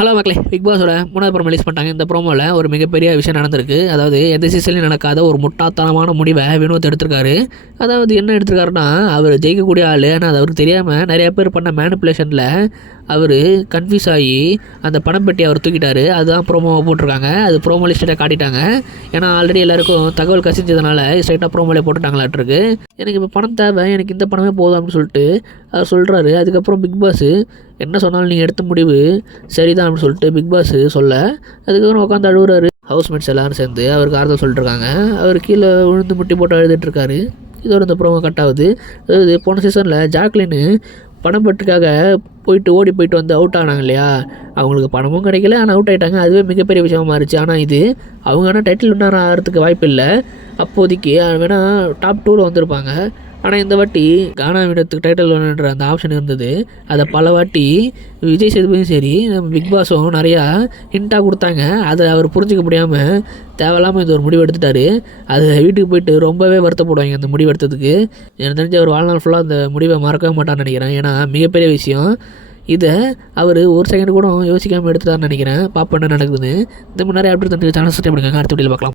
Hello மக்களே big பாஸோட மூணாவது promo release பண்ணிட்டாங்க. இந்த ப்ரோமோவில் ஒரு மிகப்பெரிய விஷயம் நடந்திருக்கு. அதாவது எந்த சீசன்லையும் நடக்காத ஒரு முட்டாத்தனமான முடிவை வினோத் எடுத்திருக்காரு. அதாவது என்ன எடுத்திருக்காருன்னா அவர் ஜெயிக்கக்கூடிய ஆள். ஆனால் அது அவருக்கு தெரியாமல் நிறைய பேர் பண்ண மேனிப்புலேஷனில் அவர் கன்ஃபியூஸ் ஆகி அந்த பணம் பெட்டி அவர் தூக்கிட்டார். அதுதான் ப்ரோமோவை போட்டிருக்காங்க. அது ப்ரோமோ லிஸ்ட்டை காட்டிட்டாங்க. ஏன்னா ஆல்ரெடி எல்லாருக்கும் தகவல் கசிஞ்சதுனால ஸ்ட்ரைட்டாக ப்ரோமோலே போட்டுட்டாங்களாட்டிருக்கு. எனக்கு இப்போ பணம் தேவை. எனக்கு இந்த பணமே போதும் அப்படின்னு சொல்லிட்டு அவர் சொல்கிறாரு அதுக்கப்புறம் பிக் பாஸு என்ன சொன்னாலும் நீங்கள் எடுத்த முடிவு சரிதான் அப்படின்னு சொல்லிட்டு பிக் பாஸ் சொல்ல. அதுக்கப்புறம் உட்காந்து அழுகுறாரு ஹவுஸ்மேட்ஸ் எல்லாரும் சேர்ந்து. அவருக்கு ஆறுதல் சொல்லிட்டுருக்காங்க. அவர் கீழே விழுந்து முட்டி போட்டு அழுதுட்டுருக்காரு. இதோட இந்த ப்ரோமோ கட் ஆகுது. அதாவது போன சீசனில் ஜாக்லின்னு பணம் பெற்றுக்காக போயிட்டு ஓடி போயிட்டு வந்து அவுட் ஆனாங்க இல்லையா? அவங்களுக்கு பணமும் கிடைக்கல ஆனால் அவுட் ஆகிட்டாங்க அதுவே மிகப்பெரிய விஷயமா மாறிச்சு. ஆனால் இது அவங்க ஆனால் டைட்டில் வின்னர் ஆகிறதுக்கு வாய்ப்பு இல்லை அப்போதைக்கு வேணால் டாப் டூவில் வந்திருப்பாங்க. ஆனால் இந்த வாட்டி கானா விடத்துக்கு டைட்டில் வேணுன்ற அந்த ஆப்ஷன் இருந்தது. அதை பல வாட்டி விஜய் சேதுபதியும் சரி நம்ம பிக் பாஸும் நிறையா ஹிண்ட்டாக கொடுத்தாங்க. அதை அவர் புரிஞ்சிக்க முடியாமல் தேவையில்லாமல் இந்த ஒரு முடிவு எடுத்துட்டாரு. அது வீட்டுக்கு போயிட்டு ரொம்பவே வருத்தப்படுவாங்க அந்த முடிவு எடுத்ததுக்கு. எனக்கு தெரிஞ்ச அவர் வாழ்நாள் ஃபுல்லாக அந்த முடிவை மறக்கவே மாட்டான்னு நினைக்கிறேன். ஏன்னா மிகப்பெரிய விஷயம். இதை அவர் ஒரு செகண்ட் கூட யோசிக்காமல் எடுத்துட்டார்னு நினைக்கிறேன். பாப்பா என்ன நடக்குதுன்னு. இந்த மாதிரி அப்படி தந்து சேனல் சட்டை அடுத்த வீடியோவில் பார்க்கலாம்.